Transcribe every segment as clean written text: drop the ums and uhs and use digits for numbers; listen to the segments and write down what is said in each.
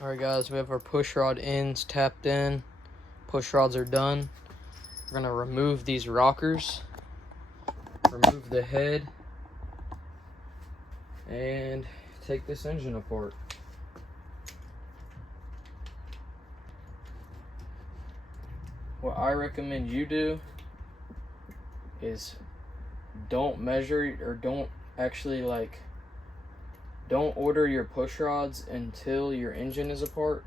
Alright guys, we have our push rod ends tapped in. Push rods are done. We're gonna remove these rockers, remove the head, and take this engine apart. What I recommend you do is don't measure or don't order your push rods until your engine is apart,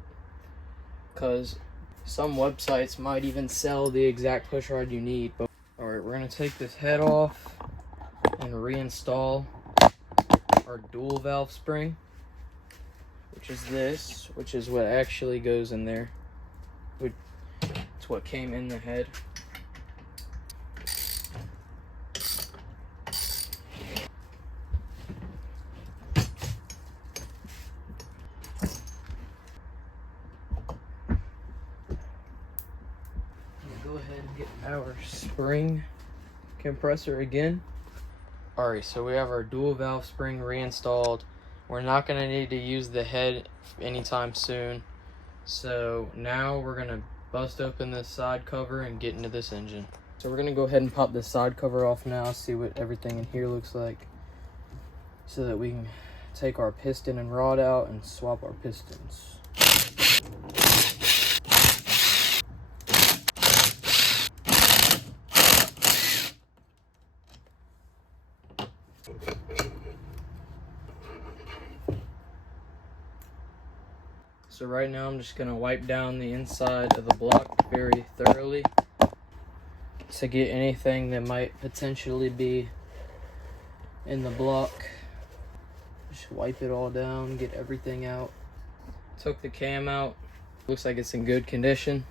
because some websites might even sell the exact push rod you need. But alright, we're gonna take this head off and reinstall our dual valve spring, which is what actually goes in there. It's what came in the head. Go ahead and get our spring compressor again. Alright, so we have our dual valve spring reinstalled. We're not going to need to use the head anytime soon. So now we're going to bust open this side cover and get into this engine. So we're going to go ahead and pop this side cover off now, see what everything in here looks like, so that we can take our piston and rod out and swap our pistons. So right now I'm just going to wipe down the inside of the block very thoroughly to get anything that might potentially be in the block. Just wipe it all down, get everything out. Took the cam out. Looks like it's in good condition.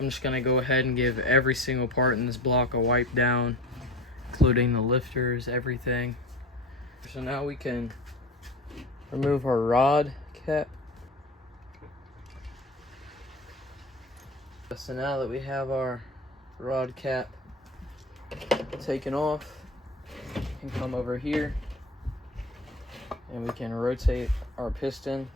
I'm just going to go ahead and give every single part in this block a wipe down, including the lifters, everything. So now we can remove our rod cap. So now that we have our rod cap taken off, we can come over here and we can rotate our piston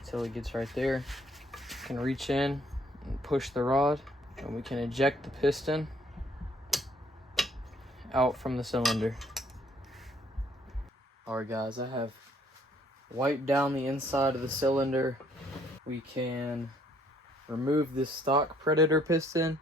until it gets right there. We can reach in and push the rod, and we can eject the piston out from the cylinder. Alright guys, I have wiped down the inside of the cylinder. We can remove this stock Predator piston.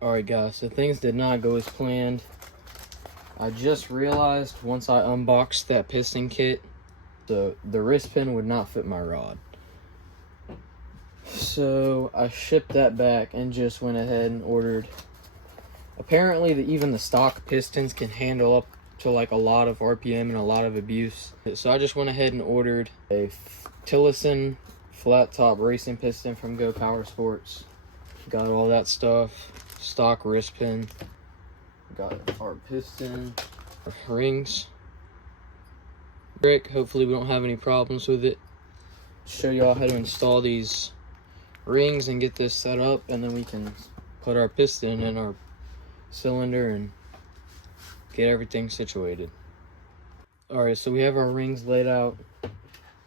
Alright guys, so things did not go as planned. I just realized once I unboxed that piston kit, the wrist pin would not fit my rod. So I shipped that back and just went ahead and ordered. Apparently even the stock pistons can handle up to like a lot of RPM and a lot of abuse. So I just went ahead and ordered a Tillotson flat top racing piston from Go Power Sports. Got all that stuff. Stock wrist pin. Got our piston, our rings. Hopefully we don't have any problems with it. Show y'all how to install these rings and get this set up, and then we can put our piston in our cylinder and get everything situated. Alright, so we have our rings laid out.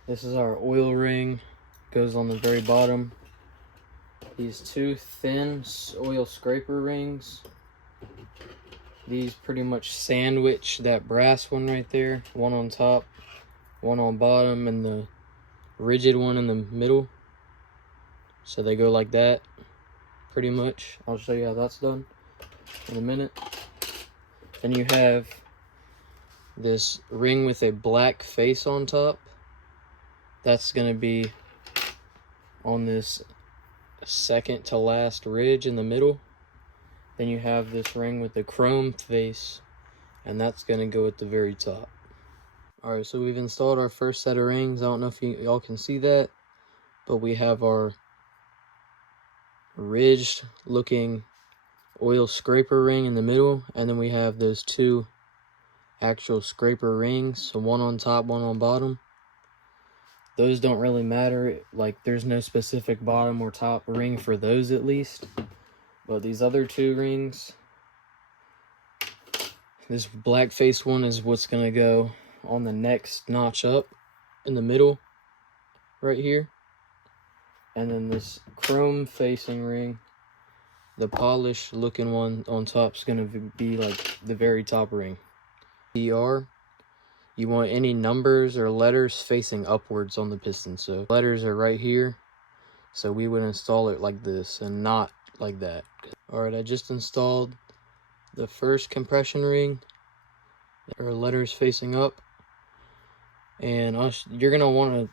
This is our oil ring, goes on the very bottom. These two thin oil scraper rings. These pretty much sandwich that brass one right there, one on top, one on bottom, and the rigid one in the middle. So they go like that, pretty much. I'll show you how that's done in a minute. Then you have this ring with a black face on top. That's going to be on this second to last ridge in the middle. Then you have this ring with the chrome face, and that's going to go at the very top. Alright, so we've installed our first set of rings. I don't know if y'all can see that, but we have our ridged looking oil scraper ring in the middle, and then we have those two actual scraper rings, so one on top, one on bottom. Those don't really matter, like there's no specific bottom or top ring for those at least. But these other two rings, this black face one is what's gonna go on the next notch up in the middle right here. And then this chrome facing ring, the polished looking one on top, is gonna be like the very top ring. You want any numbers or letters facing upwards on the piston. So letters are right here, so we would install it like this and not like that. All right, I just installed the first compression ring, or letters facing up, and you're gonna want to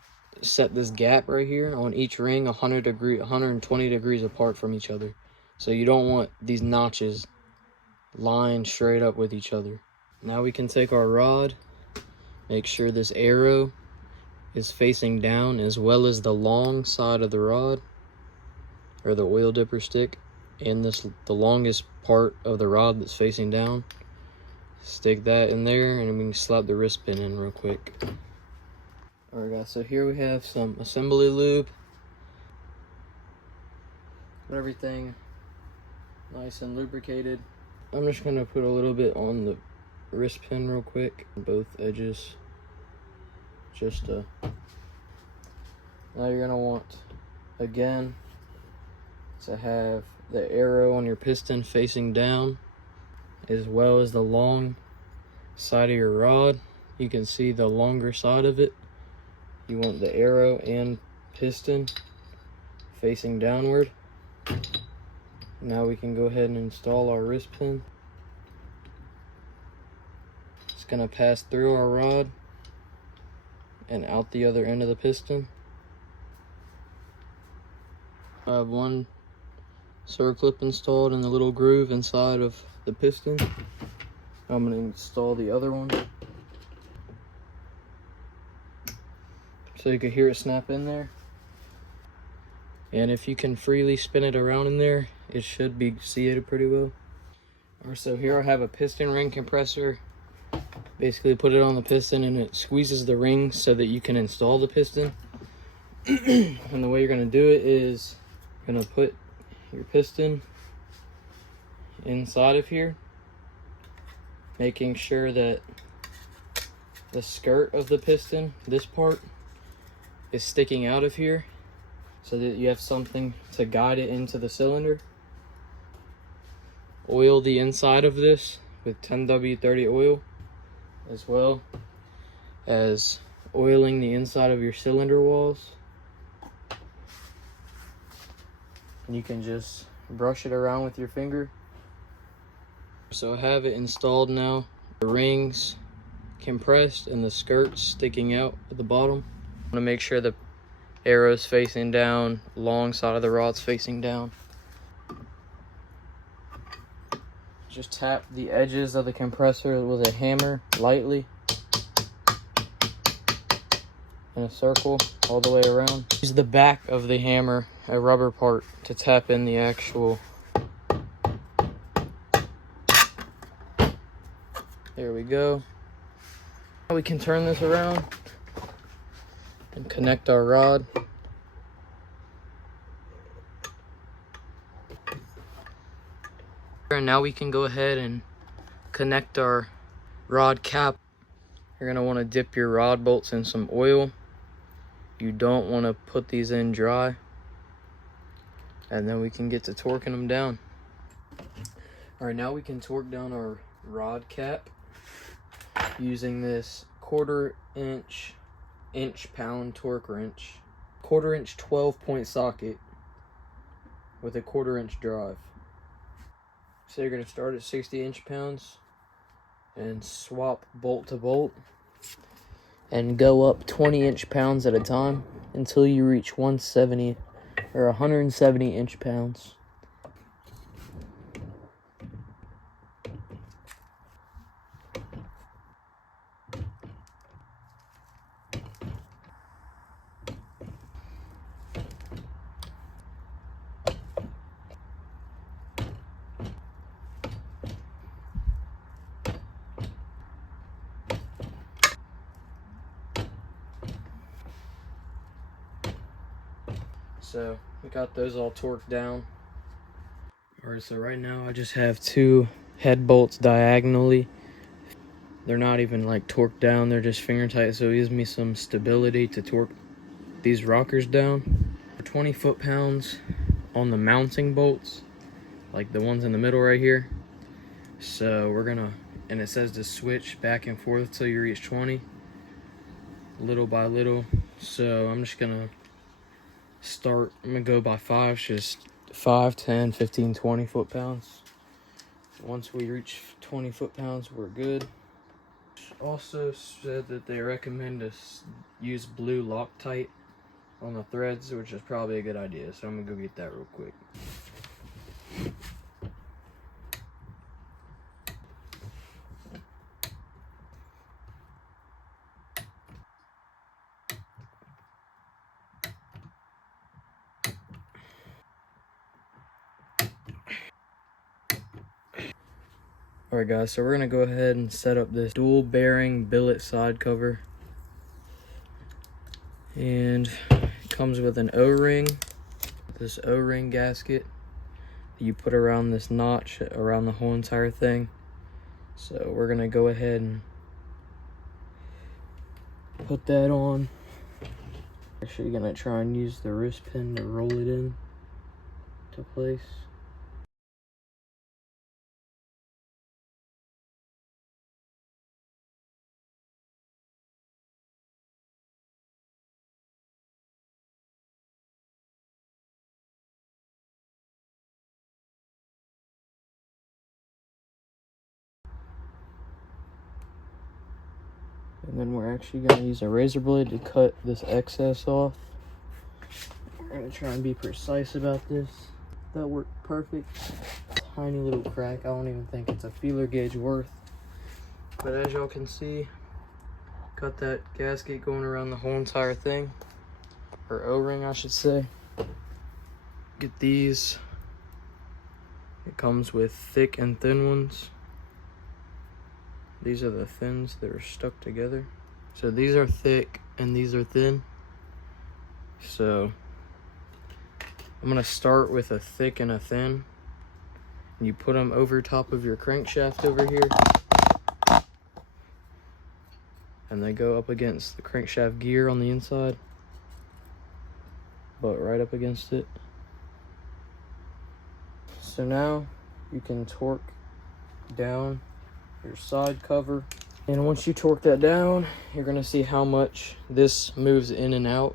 set this gap right here on each ring 120 degrees apart from each other. So you don't want these notches lined straight up with each other. Now we can take our rod, make sure this arrow is facing down, as well as the long side of the rod, or the oil dipper stick, and the longest part of the rod that's facing down. Stick that in there, and we can slap the wrist pin in real quick. Alright guys, so here we have some assembly lube. Got everything nice and lubricated. I'm just gonna put a little bit on the wrist pin real quick, both edges. Now you're gonna want, again, to have the arrow on your piston facing down, as well as the long side of your rod. You can see the longer side of it. You want the arrow and piston facing downward. Now we can go ahead and install our wrist pin. It's gonna pass through our rod and out the other end of the piston. I have one circlip installed in the little groove inside of the piston. I'm going to install the other one, so you can hear it snap in there. And if you can freely spin it around in there, it should be seated pretty well. Alright, so here I have a piston ring compressor. Basically put it on the piston and it squeezes the ring so that you can install the piston. And the way you're going to do it is you're going to put your piston inside of here, making sure that the skirt of the piston, this part, is sticking out of here so that you have something to guide it into the cylinder. Oil the inside of this with 10W30 oil, as well as oiling the inside of your cylinder walls. And you can just brush it around with your finger. So I have it installed now. The rings compressed and the skirts sticking out at the bottom. I want to make sure the arrow's facing down, long side of the rod's facing down. Just tap the edges of the compressor with a hammer lightly in a circle all the way around. Use the back of the hammer, a rubber part, to tap in the actual. There we go. Now we can turn this around and connect our rod. And now we can go ahead and connect our rod cap. You're going to want to dip your rod bolts in some oil. You don't want to put these in dry. And then we can get to torquing them down. Alright, now we can torque down our rod cap using this 1/4 inch-pound torque wrench. 1/4 inch 12-point socket with a 1/4 inch drive. So you're going to start at 60 inch-pounds and swap bolt to bolt and go up 20 inch-pounds at a time until you reach 170 or 170 inch-pounds. So we got those all torqued down. Alright, so right now I just have 2 head bolts diagonally. They're not even like torqued down, they're just finger tight, so it gives me some stability to torque these rockers down. 20 foot-pounds on the mounting bolts, like the ones in the middle right here. So we're gonna, and it says to switch back and forth till you reach 20, little by little. So I'm just gonna start, I'm gonna go by 5, just 5, 10, 15, 20 foot-pounds. Once we reach 20 foot-pounds, we're good. Also said that they recommend us use blue Loctite on the threads, which is probably a good idea. So I'm gonna go get that real quick. Alright guys, so we're gonna go ahead and set up this dual bearing billet side cover. And it comes with an O-ring, this O-ring gasket that you put around this notch around the whole entire thing. So we're gonna go ahead and put that on. Actually gonna try and use the wrist pin to roll it in to place. And then we're actually gonna use a razor blade to cut this excess off. We're gonna try and be precise about this. That worked perfect. Tiny little crack. I don't even think it's a feeler gauge worth. But as y'all can see, got that gasket going around the whole entire thing. Or O-ring, I should say. Get these. It comes with thick and thin ones. These are the thins that are stuck together. So these are thick and these are thin. So I'm gonna start with a thick and a thin. And you put them over top of your crankshaft over here. And they go up against the crankshaft gear on the inside. But right up against it. So now you can torque down your side cover. And once you torque that down, you're gonna see how much this moves in and out.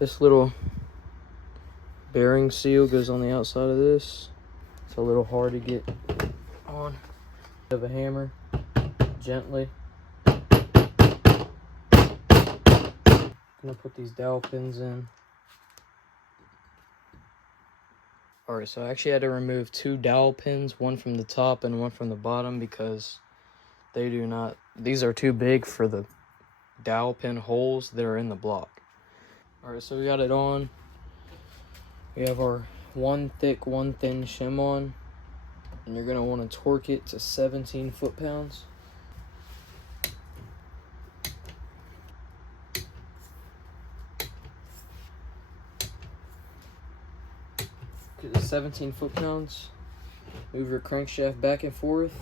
This little bearing seal goes on the outside of this. It's a little hard to get on. Of a hammer, gently. Gonna put these dowel pins in. Alright, so I actually had to remove 2 dowel pins, one from the top and one from the bottom, because they do not, these are too big for the dowel pin holes that are in the block. Alright, so we got it on. We have our 1 thick, 1 thin shim on, and you're gonna want to torque it to 17 foot-pounds. Get the 17 foot-pounds. Move your crankshaft back and forth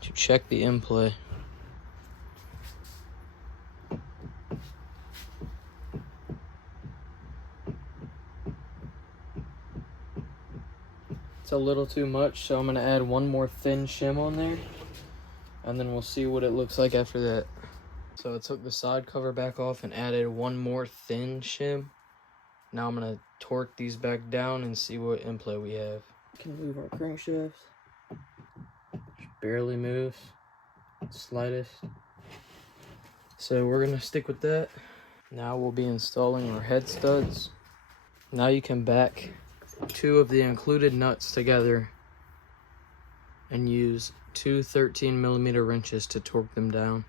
to check the in-play. It's a little too much, so I'm gonna add 1 more thin shim on there, and then we'll see what it looks like after that. So I took the side cover back off and added 1 more thin shim. Now I'm gonna torque these back down and see what in-play we have. Can move our crankshaft. Just barely moves, slightest. So we're gonna stick with that. Now we'll be installing our head studs. Now you can back 2 of the included nuts together and use 2 13mm wrenches to torque them down.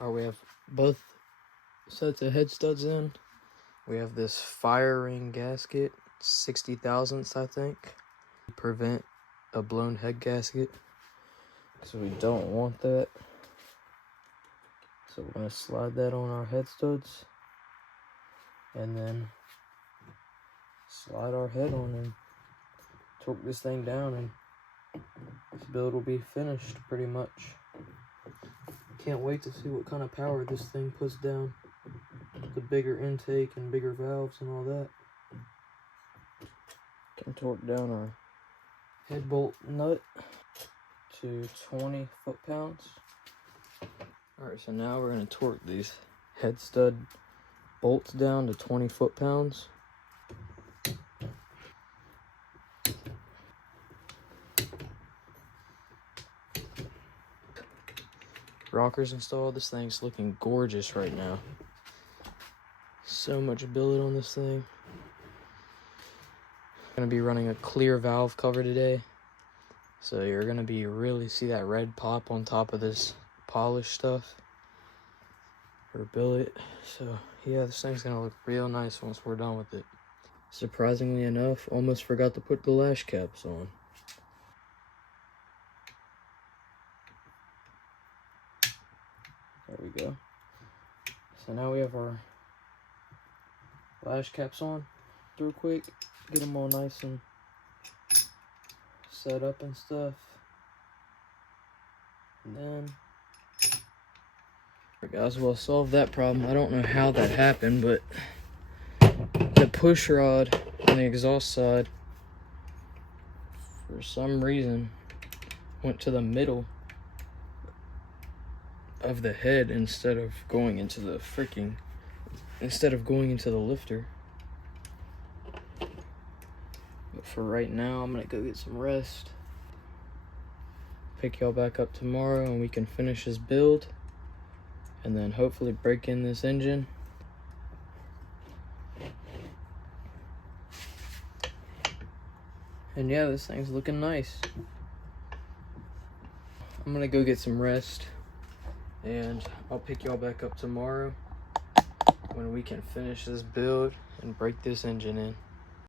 Alright, we have both sets of head studs in. We have this fire ring gasket, 60 thousandths, I think. Prevent a blown head gasket. So we don't want that. So we're gonna slide that on our head studs. And then slide our head on and torque this thing down, and this build will be finished pretty much. Can't wait to see what kind of power this thing puts down. The bigger intake and bigger valves and all that. Can torque down our head bolt nut to 20 foot-pounds. Alright, so now we're going to torque these head stud bolts down to 20 foot-pounds. Rockers installed. This thing's looking gorgeous right now. So much billet on this thing. Gonna be running a clear valve cover today, so you're gonna be really see that red pop on top of this polished stuff or billet. So yeah, this thing's gonna look real nice once we're done with it. Surprisingly enough, almost forgot to put the lash caps on. There we go. So now we have our lash caps on real quick. Get them all nice and set up and stuff. And then, alright guys, well, solve that problem. I don't know how that happened, but the push rod on the exhaust side, for some reason, went to the middle of the head instead of going into the lifter. But for right now, I'm gonna go get some rest. Pick y'all back up tomorrow and we can finish this build. And then hopefully break in this engine. And yeah, this thing's looking nice. I'm gonna go get some rest. And I'll pick y'all back up tomorrow when we can finish this build and break this engine in.